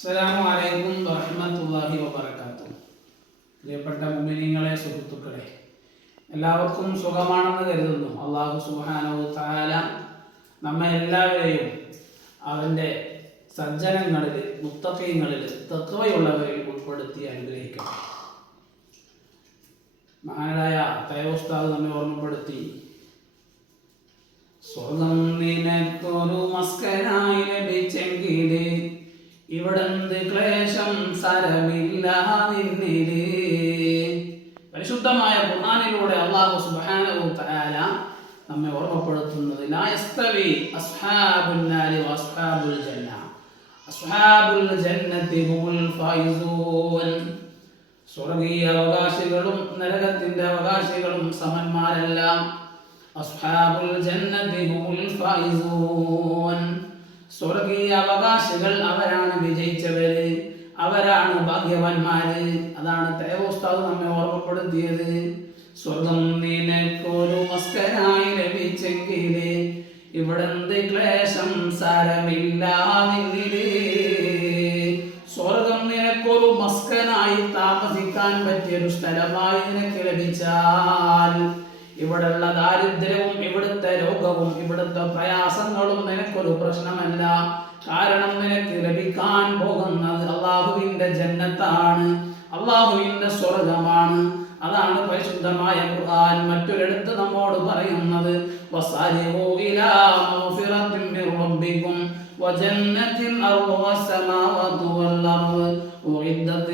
അസ്സലാമു അലൈക്കും വറഹ്മത്തുള്ളാഹി വബറകാത്തു പ്രിയപ്പെട്ട മുഅ്മിനീങ്ങളെ സുഹൃത്തുക്കളെ എല്ലാവർക്കും സുഖമാണെന്ന് കരുതുന്നു. അള്ളാഹു സുബ്ഹാനഹു തആല നമ്മെ എല്ലാവരെയും അവന്റെ സജ്ജനങ്ങളിൽ മുത്തഖീങ്ങളിൽ തത്വയുള്ളവരിൽ ഉൾപ്പെടുത്തി അനുഗ്രഹിക്കണം മഹാനായ തയോസ്താദ് നമ്മെ ഓർമ്മപ്പെടുത്തി. സ്വർഗം നിനക്കൊരു മസ്കനായി ലഭിച്ചെങ്കിൽ ഇവിടെന്ത് പരിശുദ്ധമായ ഖുർആാനിലൂടെ അള്ളാഹു സുബ്ഹാനഹു തആല നമ്മെ ഓർമ്മപ്പെടുത്തുന്നത് ജന്ന. അസ്ഹാബുൽ ജന്നതി സ്വർഗീയ അവകാശികളും നരകത്തിന്റെ അവകാശികളും സമന്മാരല്ല അസ്ഹാബുൽ ജന്നതി സ്വർഗീയ അവകാശികൾ അവരാണ് വിജയിച്ചവര്. അവരാണ് ഭാഗ്യവാന്മാര്. അതാണ് തേവോസ്താവ് നമ്മെ ഓർമ്മപ്പെടുത്തിയത്. സ്വർഗം നിനക്കൊരു മസ്കനായി ലഭിച്ചെങ്കിൽ ഇവിടെന്ത് ക്ലേശം? സാരമില്ല നിന്നിൽ സ്വർഗം നിനക്കൊരു മസ്കനായി താമസിക്കാൻ പറ്റിയൊരു സ്ഥലമായി നിനക്ക് ലഭിച്ചാൽ ഇവിടെയുള്ള ദാരിദ്ര്യവും ഇവിടുത്തെ രോഗവും ഇവിടുത്തെ പ്രയാസങ്ങളും നിനക്കൊരു പ്രശ്നമല്ല. കാരണം നിനക്ക് ലഭിക്കാൻ അള്ളാഹുവിന്റെ ജന്നത്താണ് അള്ളാഹുവിന്റെ സ്വർഗമാണ് അതാണ് പരിശുദ്ധമായ ഖുർആൻ മറ്റൊരിടത്ത് നമ്മോട് പറയുന്നത് വസാരിഊ ഇലാ മഗ്ഫിറത്തിൻ മിർ റബ്ബിക്കും വജന്നത്തിൻ അർളുഹ السماوات والأرض أعدت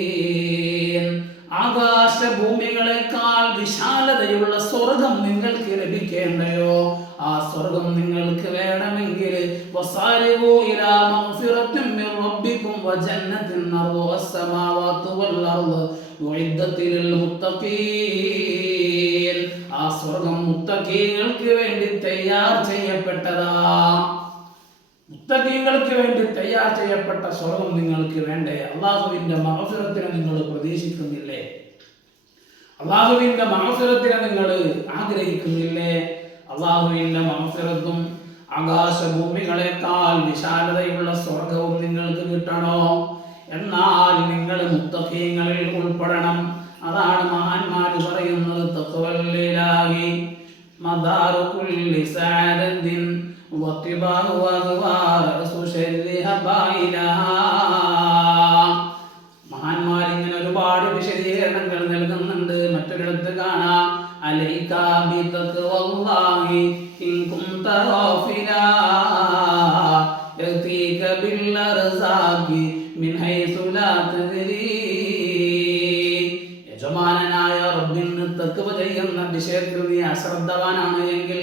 للمتقين ആകാശഭൂമികളെക്കാൾ വിശാലതയുള്ള സ്വർഗം നിങ്ങൾക്ക് ലഭിക്കേണ്ടയോ ആ സ്വർഗം നിങ്ങൾക്ക് വേണമെങ്കിൽ വസാരിഊ ഇലാ മഗ്ഫിറത്തിൻ മിർ റബ്ബിക്കും വജന്നത്തിൻ അർളുഹ السماوات والأرض أعدت للمتقين ആ സ്വർഗം മുത്തഖീങ്ങൾക്ക് വേണ്ടി തയ്യാർ ചെയ്യപ്പെട്ടതാ മുത്തഖീങ്ങൾക്ക് വേണ്ടി തയ്യാർ ചെയ്യപ്പെട്ട സ്വർഗം നിങ്ങൾക്ക് വേണ്ടേ അള്ളാഹുവിന്റെ മഹഫിറത്തിനെ നിങ്ങൾ പ്രതീക്ഷിക്കുന്നില്ലേ അള്ളാഹുവിന്റെ മഹഫിറത്തിനെ നിങ്ങൾ ആഗ്രഹിക്കുന്നില്ലേ അള്ളാഹുവിന്റെ മഹഫിറത്തും ആകാശഭൂമികളെക്കാൾ വിശാലതയുള്ള സ്വർഗവും നിങ്ങൾക്ക് കിട്ടണോ? എന്നാൽ നിങ്ങൾ മുത്തഫീങ്ങളിൽ ഉൾപ്പെടണം. അതാണ് മഹാന്മാർ പറയുന്നത്. തത്വല്ലിലാകി മഹാന്മാരിങ്ങനെ ഒരുപാട് വിശദീകരണങ്ങൾ നൽകുന്നുണ്ട്. മറ്റൊരിടത്ത് കാണാം. അലൈക ബിതഖ്വല്ലാഹി ഇൻ കുന്ത ഗാഫിലാ യതീക ബിൽ അർസാഖി മിൻ ഹൈസു ലാ തദ്രീ. യജമാനനായ റബ്ബിന് തഖ്വ ചെയ്യുന്ന വിഷയത്തിൽ നീ അശ്രദ്ധവാനാണ് എങ്കിൽ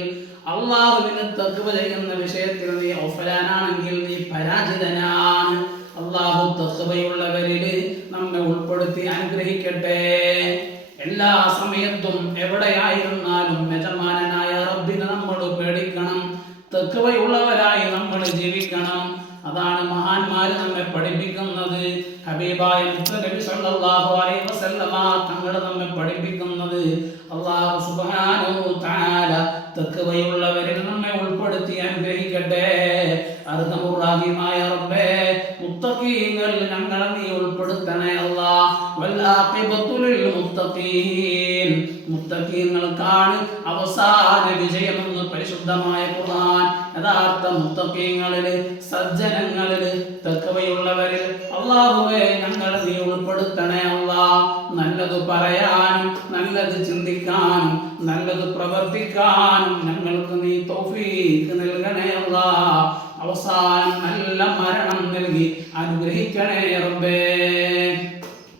അള്ളാഹുവിന് തഖ്വ ചെയ്യുന്ന വിഷയത്തിൽ നീ ഒഫലാനാണെങ്കിൽ നീ പരാജിതനാണ്. അള്ളാഹു തഖ്വയുള്ളവരിൽ നമ്മെ ഉൾപ്പെടുത്തി അനുഗ്രഹിക്കട്ടെ. എല്ലാ സമയത്തും എവിടെയായിരുന്നാലും യജമാനായ റബ്ബിനെ നമ്മൾ പേടിക്കണം. തഖ്വയുള്ളവരായി നമ്മൾ ജീവിക്കണം. അതാണ് മഹാന്മാർ നമ്മെ പഠിപ്പിക്കുന്നത്. ഹബീബായ മുത്തനബി സല്ലല്ലാഹു അലൈഹി വസല്ലമ തങ്ങൾ നമ്മെ പഠിപ്പിക്കുന്നത്. അല്ലാഹു സുബ്ഹാനഹു തആല തഖ്വയുള്ളവരിൽ നമ്മെ ഉൾപ്പെടുത്തി അനുഗ്രഹിക്കട്ടെ. അർഹമുറാഹിമായ റബ്ബേ മുത്തഖീങ്ങൾ ഞങ്ങളെ നീ ഉൾപ്പെടുത്തണേ അല്ലാ. വൽ ആഖിബത്തു ലിൽ മുത്തഖീൻ. മുത്തഖീങ്ങൾക്കാണ് അവസാന വിജയമെന്ന് പരിശുദ്ധമായ ഖുർആൻ യഥാർത്ഥ മുത്തഖീങ്ങളിൽ സജ്ജനങ്ങളിൽ തക്കവയുള്ളവരിൽ അള്ളാഹുവേ ഞങ്ങളെ നീ ഉൾപ്പെടുത്തണേ അല്ലാ. നല്ലത് പറയാനും നല്ലത് ചിന്തിക്കാനും നല്ലത് പ്രവർത്തിക്കാനും ഞങ്ങൾക്ക് നീ തൗഫീഖ് നൽകണേ അല്ലാ. അവസാനം നല്ല മരണം നൽകി അനുഗ്രഹിക്കണേ റബ്ബേ.